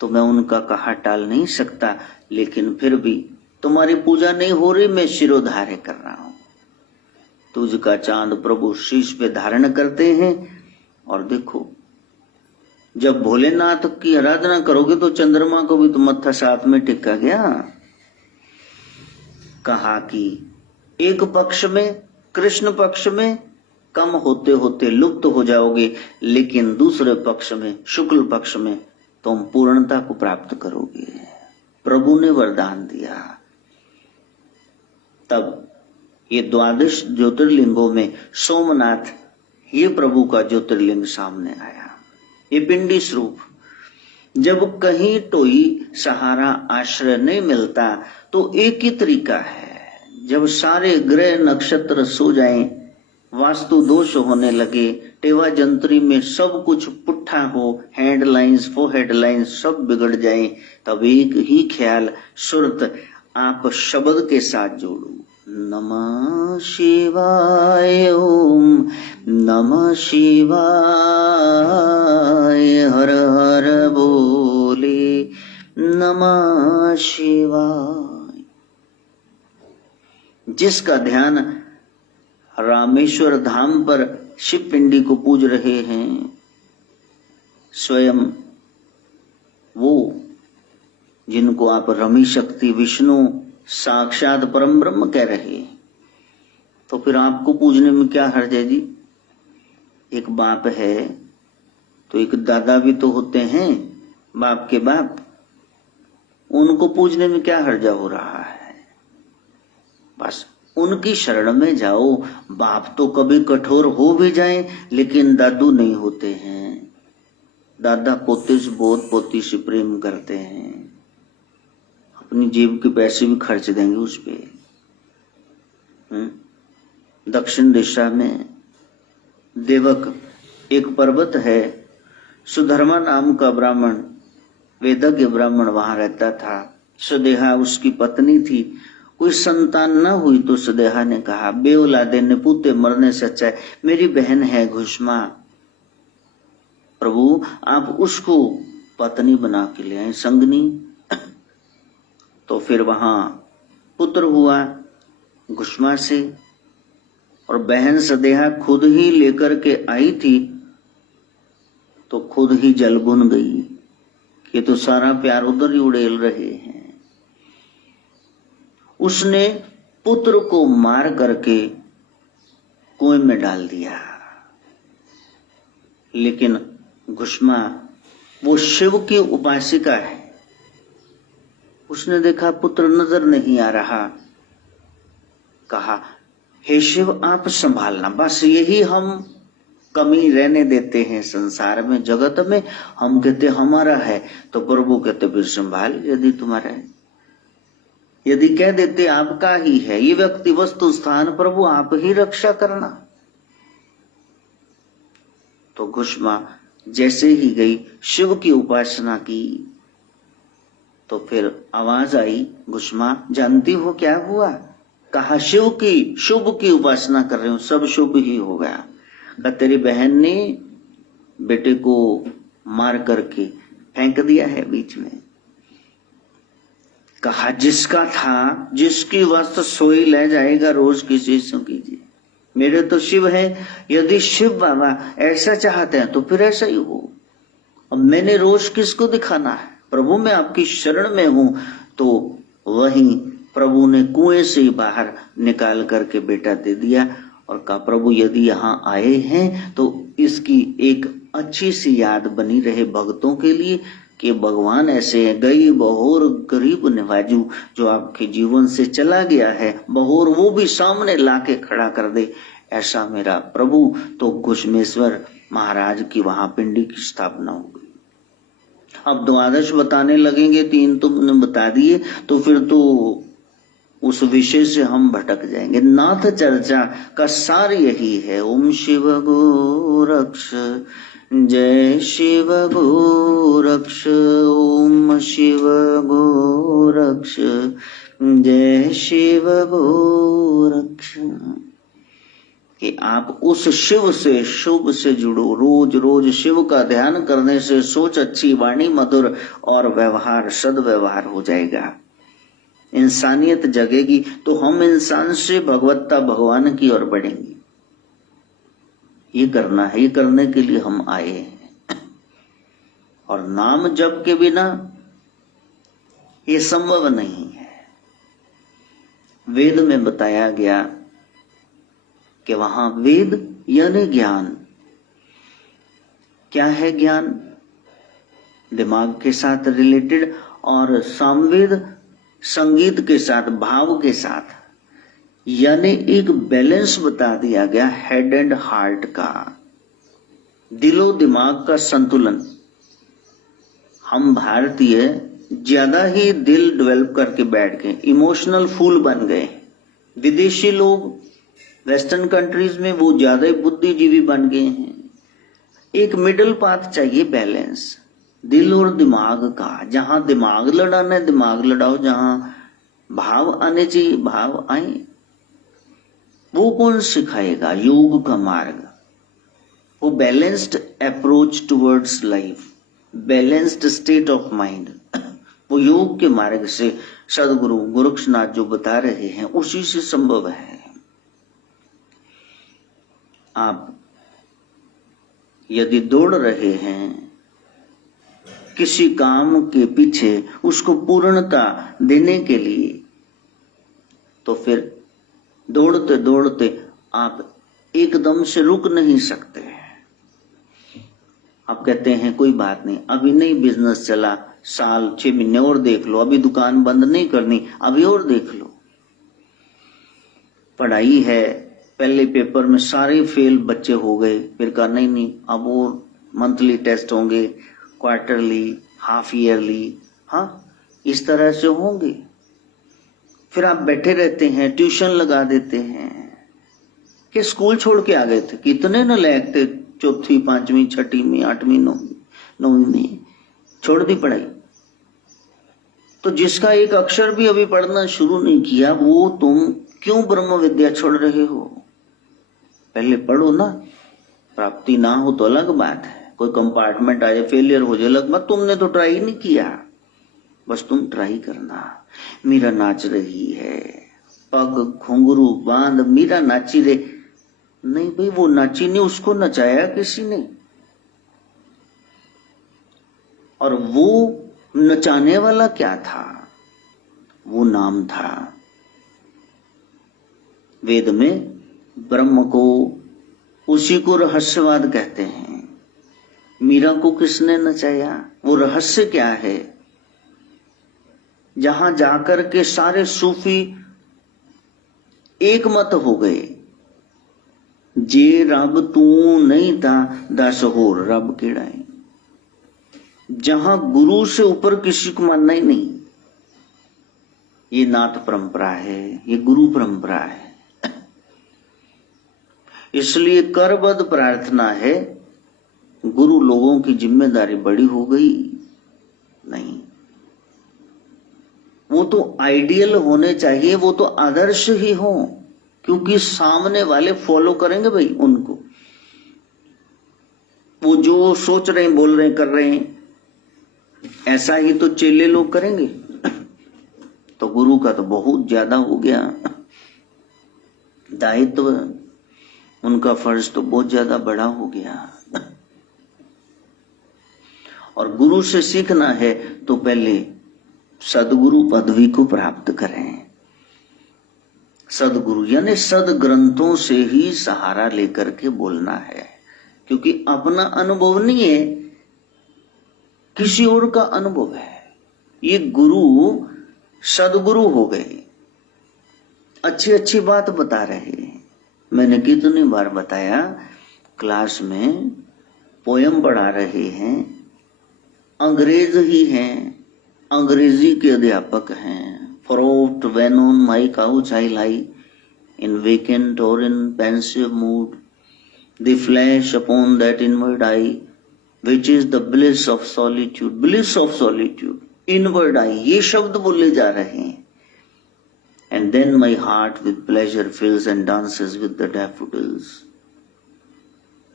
तो मैं उनका कहा टाल नहीं सकता, लेकिन फिर भी तुम्हारी पूजा नहीं हो रही, मैं शिरोधार्य कर रहा हूं। तुझका चांद प्रभु शीश पे धारण करते हैं, और देखो जब भोलेनाथ की आराधना करोगे तो चंद्रमा को भी तो मत्था साथ में टिका गया। कहा कि एक पक्ष में, कृष्ण पक्ष में कम होते होते लुप्त हो जाओगे, लेकिन दूसरे पक्ष में, शुक्ल पक्ष में तुम पूर्णता को प्राप्त करोगे। प्रभु ने वरदान दिया। तब ये 12 ज्योतिर्लिंगों में सोमनाथ ये प्रभु का ज्योतिर्लिंग सामने आया। ये पिंडी स्वरूप। जब कहीं टोई सहारा आश्रय नहीं मिलता तो एक ही तरीका है, जब सारे ग्रह नक्षत्र सो जाएं, वास्तु दोष होने लगे, टेवा जंत्री में सब कुछ पुट्ठा हो, हेडलाइंस फो हेडलाइंस सब बिगड़ जाएं, तब एक ही ख्याल सुरत आप शब्द के साथ जोड़ो, नमः शिवाय ओम नमः शिवाय, हर हर बोले नमः शिवाय। जिसका ध्यान रामेश्वर धाम पर शिव पिंडी को पूज रहे हैं, स्वयं वो जिनको आप रमी शक्ति विष्णु साक्षात परम ब्रह्म कह रहे हैं, तो फिर आपको पूजने में क्या हर्ज है जी। एक बाप है तो एक दादा भी तो होते हैं, बाप के बाप, उनको पूजने में क्या हर्जा हो रहा है। बस उनकी शरण में जाओ। बाप तो कभी कठोर हो भी जाएं, लेकिन दादू नहीं होते हैं। दादा पोते से बहुत, पोती से प्रेम करते हैं, अपनी जेब के पैसे भी खर्च देंगे उस पे। दक्षिण दिशा में देवक एक पर्वत है, सुधर्मा नाम का ब्राह्मण, वेदज्ञ ब्राह्मण वहां रहता था। सुदेहा उसकी पत्नी थी। कोई संतान न हुई तो सुदेहा ने कहा, बेऔलादे निपुते मरने से अच्छा है मेरी बहन है घुष्मा, प्रभु आप उसको पत्नी बना के ले आए, संगनी। तो फिर वहां पुत्र हुआ घुष्मा से, और बहन सदेहा खुद ही लेकर के आई थी तो खुद ही जल बुन गई कि तो सारा प्यार उधर ही उड़ेल रहे हैं। उसने पुत्र को मार करके कुएं में डाल दिया। लेकिन घुष्मा वो शिव की उपासिका है। उसने देखा पुत्र नजर नहीं आ रहा, कहा हे शिव आप संभालना, बस यही हम कमी रहने देते हैं संसार में, जगत में। हम कहते हमारा है तो प्रभु कहते फिर संभाल, यदि तुम्हारा है। यदि कह देते आपका ही है, ये व्यक्ति वस्तु स्थान प्रभु आप ही रक्षा करना। तो घुष्मा जैसे ही गई शिव की उपासना की तो फिर आवाज आई, घुष्मा जानती हो क्या हुआ? कहा शिव की शुभ की उपासना कर रही हूं, सब शुभ ही हो गया। कहा तेरी बहन ने बेटे को मार करके फेंक दिया है बीच में। कहा जिसका था, जिसकी वस्तु सोई ले जाएगा, रोज किसी से कीजिए, मेरे तो शिव है। यदि शिव बाबा ऐसा चाहते हैं तो फिर ऐसा ही हो। अब मैंने रोज किसको दिखाना है? प्रभु मैं आपकी शरण में हूं। तो वहीं प्रभु ने कुएं से बाहर निकाल करके बेटा दे दिया और कहा प्रभु यदि यहाँ आए हैं तो इसकी एक अच्छी सी याद बनी रहे भक्तों के लिए कि भगवान ऐसे हैं। गई बहोर गरीब नवाजू, जो आपके जीवन से चला गया है बहोर वो भी सामने लाके खड़ा कर दे, ऐसा मेरा प्रभु। तो घुष्मेश्वर महाराज की वहां पिंडी की स्थापना हो गई। अब द्वादश बताने लगेंगे, 3 तुमने बता दिए तो फिर तो उस विषय से हम भटक जाएंगे। नाथ चर्चा का सार यही है, ओम शिव गोरक्ष जय शिव गोरक्ष, ओम शिव गोरक्ष जय शिव गोरक्ष। कि आप उस शिव से शुभ से जुड़ो। रोज रोज शिव का ध्यान करने से सोच अच्छी, वाणी मधुर और व्यवहार सद्व्यवहार हो जाएगा। इंसानियत जगेगी तो हम इंसान से भगवत्ता भगवान की ओर बढ़ेंगे। ये करना है, ये करने के लिए हम आए हैं। और नाम जप के बिना ये संभव नहीं है। वेद में बताया गया कि वहां वेद यानी ज्ञान। क्या है ज्ञान? दिमाग के साथ रिलेटेड, और सामवेद संगीत के साथ, भाव के साथ, यानी एक बैलेंस बता दिया गया हेड एंड हार्ट का, दिलो दिमाग का संतुलन। हम भारतीय ज्यादा ही दिल डेवलप करके बैठ गए, इमोशनल फूल बन गए। विदेशी लोग वेस्टर्न कंट्रीज में वो ज्यादा बुद्धिजीवी बन गए हैं। एक मिडिल पाथ चाहिए, बैलेंस दिल और दिमाग का। जहां दिमाग लड़ाना है दिमाग लड़ाओ, जहां भाव आने चाहिए भाव आए। वो कौन सिखाएगा? योग का मार्ग, वो balanced approach towards life, balanced state of mind, वो योग के मार्ग से सदगुरु गोरक्षनाथ जो बता रहे हैं उसी से संभव है। आप यदि दौड़ रहे हैं किसी काम के पीछे, उसको पूर्णता देने के लिए, तो फिर दौड़ते दौड़ते आप एकदम से रुक नहीं सकते। आप कहते हैं कोई बात नहीं, अभी नहीं बिजनेस चला, साल 6 महीने और देख लो, अभी दुकान बंद नहीं करनी, अभी और देख लो। पढ़ाई है, पहले पेपर में सारे फेल बच्चे हो गए, फिर कहा नहीं अब और मंथली टेस्ट होंगे, क्वार्टरली, हाफ ईयरली, हाँ इस तरह से होंगे। फिर आप बैठे रहते हैं, ट्यूशन लगा देते हैं। कि स्कूल छोड़ के आ गए थे, कितने नालायक थे, 4वीं 5वीं 6वीं 8वीं 9वीं, 9वीं में छोड़ दी पढ़ाई। तो जिसका एक अक्षर भी अभी पढ़ना शुरू नहीं किया, वो तुम क्यों ब्रह्म विद्या छोड़ रहे हो? पहले पढ़ो ना। प्राप्ति ना हो तो अलग बात है, कोई कंपार्टमेंट आ जाए, फेलियर हो जाए, अलग बात। तुमने तो ट्राई नहीं किया, बस तुम ट्राई करना। मीरा नाच रही है, पग घुंघरू बांध मीरा नाची रे। नहीं भाई, वो नाची नहीं, उसको नचाया किसी ने। और वो नचाने वाला क्या था? वो नाम था। वेद में ब्रह्म को, उसी को रहस्यवाद कहते हैं। मीरा को किसने नचाया? वो रहस्य क्या है? जहां जाकर के सारे सूफी एक मत हो गए, जे रब तू नहीं था दस होर रब केड़ा है। जहां गुरु से ऊपर किसी को मानना ही नहीं। ये नाथ परंपरा है, ये गुरु परंपरा है। इसलिए करबद्ध प्रार्थना है। गुरु लोगों की जिम्मेदारी बड़ी हो गई नहीं। वो तो आइडियल होने चाहिए, वो तो आदर्श ही हो, क्योंकि सामने वाले फॉलो करेंगे भाई उनको। वो जो सोच रहे हैं, बोल रहे हैं, कर रहे हैं, ऐसा ही तो चेले लोग करेंगे। तो गुरु का तो बहुत ज्यादा हो गया दायित्व, उनका फर्ज तो बहुत ज्यादा बड़ा हो गया। और गुरु से सीखना है तो पहले सदगुरु पदवी को प्राप्त करें। सदगुरु यानी सद ग्रंथों से ही सहारा लेकर के बोलना है, क्योंकि अपना अनुभव नहीं है, किसी और का अनुभव है। ये गुरु सदगुरु हो गए, अच्छी अच्छी बात बता रहे हैं। मैंने कितनी बार बताया, क्लास में पोयम पढ़ा रहे हैं, अंग्रेज ही हैं, अंग्रेजी के अध्यापक हैं। फ्रोट when on my couch I lie, in vacant or in pensive mood, the flash upon that inward eye, which is the bliss of solitude. Bliss of solitude, inward eye, ये शब्द बोले जा रहे हैं। And then my heart with pleasure fills and dances with the daffodils.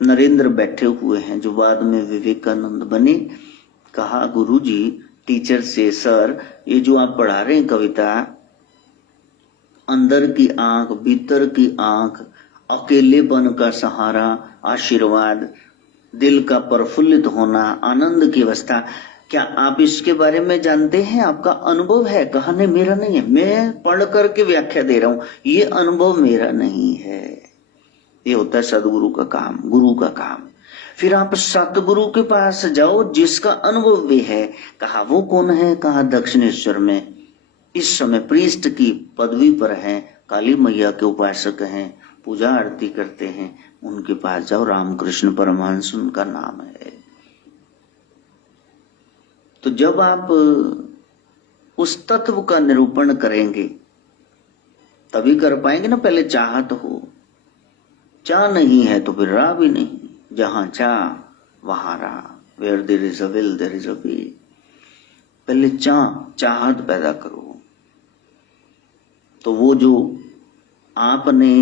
Narendra बैठे हुए हैं जो बाद में विवेकानंद बने। कहा गुरुजी टीचर से, सर ये जो आप पढ़ा रहे हैं कविता, अंदर की आंख, भीतर की आंख, अकेलेपन का सहारा, आशीर्वाद, दिल का प्रफुल्लित होना, आनंद की अवस्था, क्या आप इसके बारे में जानते हैं? आपका अनुभव है? कहा नहीं, मेरा नहीं है, मैं पढ़ करके व्याख्या दे रहा हूं, ये अनुभव मेरा नहीं है। ये होता है सदगुरु का काम, गुरु का काम। फिर आप सतगुरु के पास जाओ जिसका अनुभव भी है। कहा वो कौन है? कहा दक्षिणेश्वर में इस समय प्रीस्ट की पदवी पर हैं, काली मैया के उपासक हैं, पूजा आरती करते हैं, उनके पास जाओ। रामकृष्ण परमहंस उनका नाम है। तो जब आप उस तत्व का निरूपण करेंगे तभी कर पाएंगे ना। पहले चाहत हो, चाह नहीं है तो फिर राह भी नहीं। जहां चाह वहां राह, where there is a will there is a way. पहले चाहत पैदा करो। तो वो जो आपने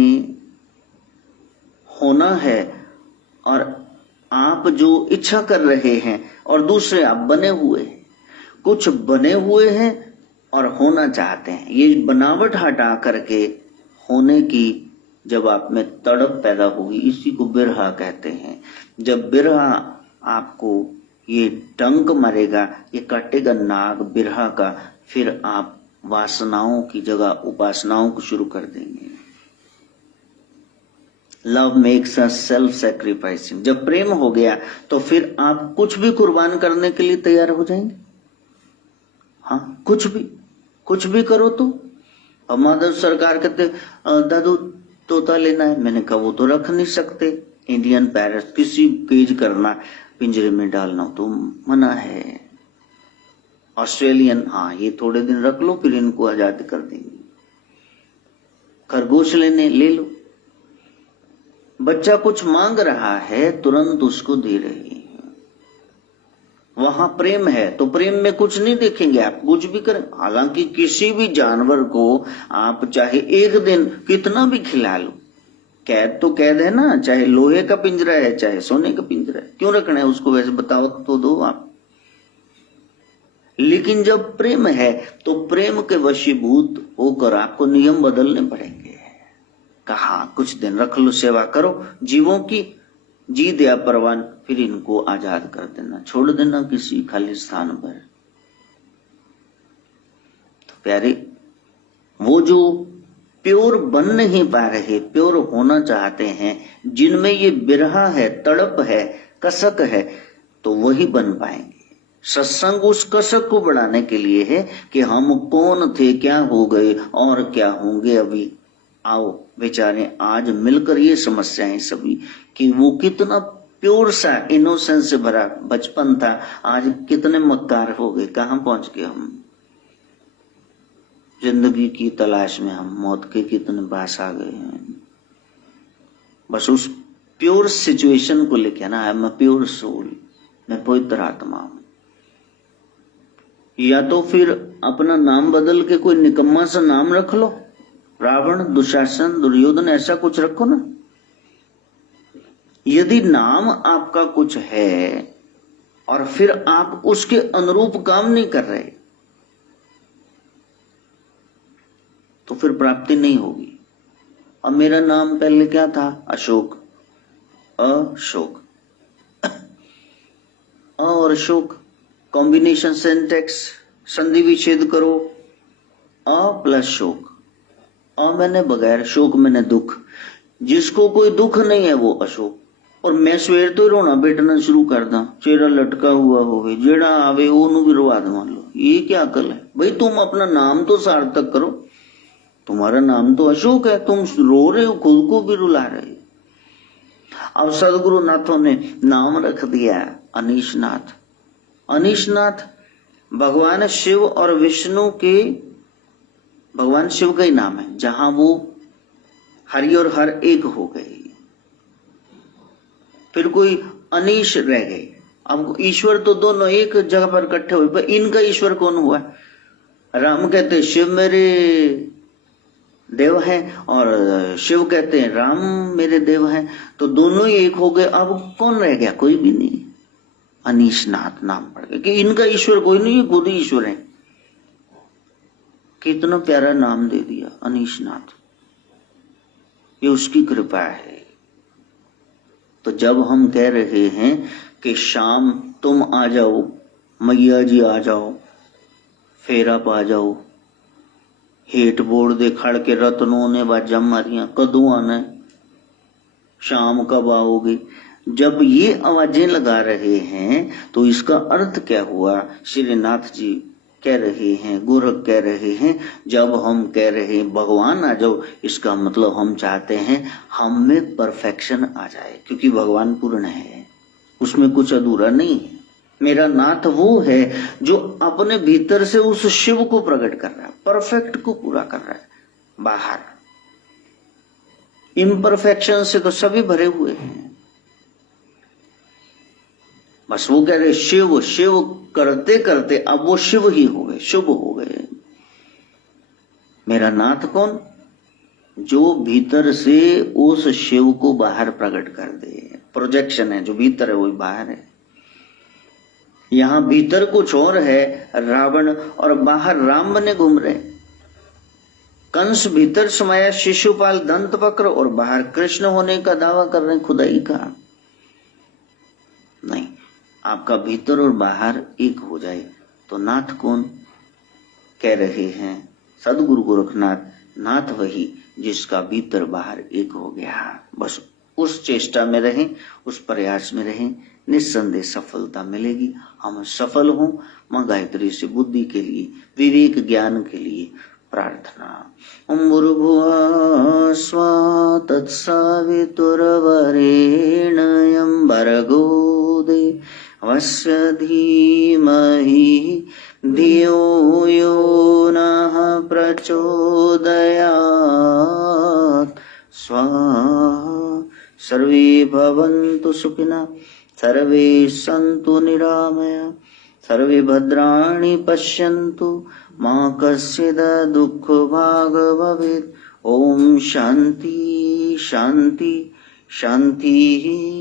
होना है और आप जो इच्छा कर रहे हैं, और दूसरे आप बने हुए हैं, कुछ बने हुए हैं और होना चाहते हैं। ये बनावट हटा करके होने की जब आप में तड़प पैदा होगी, इसी को बिरहा कहते हैं। जब बिरहा आपको ये डंक मारेगा, ये काटेगा नाग बिरहा का, फिर आप वासनाओं की जगह उपासनाओं को शुरू कर देंगे। Love makes us self sacrificing. जब प्रेम हो गया तो फिर आप कुछ भी कुर्बान करने के लिए तैयार हो जाएंगे। हाँ, कुछ भी करो। तो अब माधव सरकार कहते दादू तोता लेना है, मैंने कहा वो तो रख नहीं सकते। इंडियन पैरट किसी केज करना, पिंजरे में डालना तो मना है। ऑस्ट्रेलियन, हाँ ये थोड़े दिन रख लो फिर इनको आजाद कर देंगे। खरगोश लेने ले लो। बच्चा कुछ मांग रहा है, तुरंत उसको दे रहे हैं। वहां प्रेम है तो प्रेम में कुछ नहीं देखेंगे, आप कुछ भी करें। हालांकि किसी भी जानवर को आप चाहे एक दिन कितना भी खिला लो, कैद तो कैद है ना, चाहे लोहे का पिंजरा है चाहे सोने का पिंजरा है, क्यों रखना है उसको, वैसे बताओ तो दो आप। लेकिन जब प्रेम है तो प्रेम के वशीभूत होकर आपको नियम बदलने पड़ेंगे। कहा कुछ दिन रख लो, सेवा करो जीवों की, जी दिया परवान, फिर इनको आजाद कर देना, छोड़ देना किसी खाली स्थान पर। तो प्यारे, वो जो प्योर बन नहीं पा रहे, प्योर होना चाहते हैं, जिनमें ये बिरहा है, तड़प है, कसक है, तो वही बन पाएंगे। सत्संग उस कसक को बढ़ाने के लिए है कि हम कौन थे, क्या हो गए और क्या होंगे अभी। आओ बेचारे आज मिलकर ये समस्याएं सभी कि वो कितना प्योर सा इनोसेंस से भरा बचपन था, आज कितने मक्कार हो गए, कहां पहुंच गए हम। जिंदगी की तलाश में हम मौत के कितने पास आ गए हैं। बस उस प्योर सिचुएशन को लेके ना, I am a pure soul, मैं पवित्र आत्मा हूं। या तो फिर अपना नाम बदल के कोई निकम्मा सा नाम रख लो, रावण, दुशासन, दुर्योधन, ऐसा कुछ रखो ना। यदि नाम आपका कुछ है और फिर आप उसके अनुरूप काम नहीं कर रहे, तो फिर प्राप्ति नहीं होगी। अब मेरा नाम पहले क्या था, अशोक, अशोक, और अशोक कॉम्बिनेशन सिंटैक्स, संधि विच्छेद करो, अ प्लस शोक, अ मैंने बगैर, शोक मैंने दुख। जिसको कोई दुख नहीं है वो अशोक। और मैं सवेर तो ही रोना बैठना शुरू कर दा, चेहरा लटका हुआ होवे, जेड़ा आवे ओनू भी रुवा मान लो, ये क्या अकल है भाई। तुम अपना नाम तो सार्थक करो, तुम्हारा नाम तो अशोक है, तुम रो रहे हो, खुद को भी रुला रहे हो। अब सदगुरु नाथों ने नाम रख दिया अनीशनाथ। अनीशनाथ भगवान शिव और विष्णु के, भगवान शिव का ही नाम है, जहां वो हरि और हर एक हो गए, फिर कोई अनीश रह गए। अब ईश्वर तो दोनों एक जगह पर इकट्ठे हुए, पर इनका ईश्वर कौन हुआ। राम कहते शिव मेरे देव हैं और शिव कहते हैं राम मेरे देव हैं, तो दोनों ही एक हो गए। अब कौन रह गया, कोई भी नहीं। अनीशनाथ नाम पड़ गया कि इनका ईश्वर कोई नहीं है, खुद ही ईश्वर है। कितना प्यारा नाम दे दिया अनीशनाथ, ये उसकी कृपा है। तो जब हम कह रहे हैं कि शाम तुम आ जाओ, मैया जी आ जाओ, फेरा पा जाओ, हेठ बोर्ड दे खड़ के रत्नों ने बाजा मारियां, कदू आना है, शाम कब आओगे। जब ये आवाजें लगा रहे हैं तो इसका अर्थ क्या हुआ। श्रीनाथ जी कह रहे हैं, गोरख कह रहे हैं, जब हम कह रहे हैं भगवान आ जाओ, इसका मतलब हम चाहते हैं हम में परफेक्शन आ जाए, क्योंकि भगवान पूर्ण है, उसमें कुछ अधूरा नहीं है। मेरा नाथ वो है जो अपने भीतर से उस शिव को प्रकट कर रहा है, परफेक्ट को पूरा कर रहा है। बाहर इम्परफेक्शन से तो सभी भरे हुए हैं। बस वो कह रहे शिव शिव करते करते अब वो शिव ही हो गए, शुभ हो गए। मेरा नाथ कौन, जो भीतर से उस शिव को बाहर प्रकट कर दे। प्रोजेक्शन है, जो भीतर है वही बाहर है। यहां भीतर कुछ और है रावण, और बाहर राम बने घूम रहे। कंस भीतर समाया शिशुपाल दंत वक्र, और बाहर कृष्ण होने का दावा कर रहे हैं, खुदाई का नहीं। आपका भीतर और बाहर एक हो जाए तो नाथ कौन कह रहे हैं सदगुरु गोरखनाथ, नाथ वही जिसका भीतर बाहर एक हो गया। बस उस चेष्टा में रहें, उस प्रयास में रहें, निस्संदेह सफलता मिलेगी। हम सफल हों, मां गायत्री से बुद्धि के लिए, विवेक ज्ञान के लिए प्रार्थना। ओम भूर्भुवः स्वः तत्सवितुर्वरेण्यं भर्गो देवस्य धीमहि धियो यो नः प्रचोदयात्। स्वाहा। सर्वे भवन्तु सुखिनः, सर्वे सन्तु निरामया, सर्वे भद्राणि पश्यन्तु मा कश्चित् दुःखभाग् भवेत्। ओम शांति शांति शांति।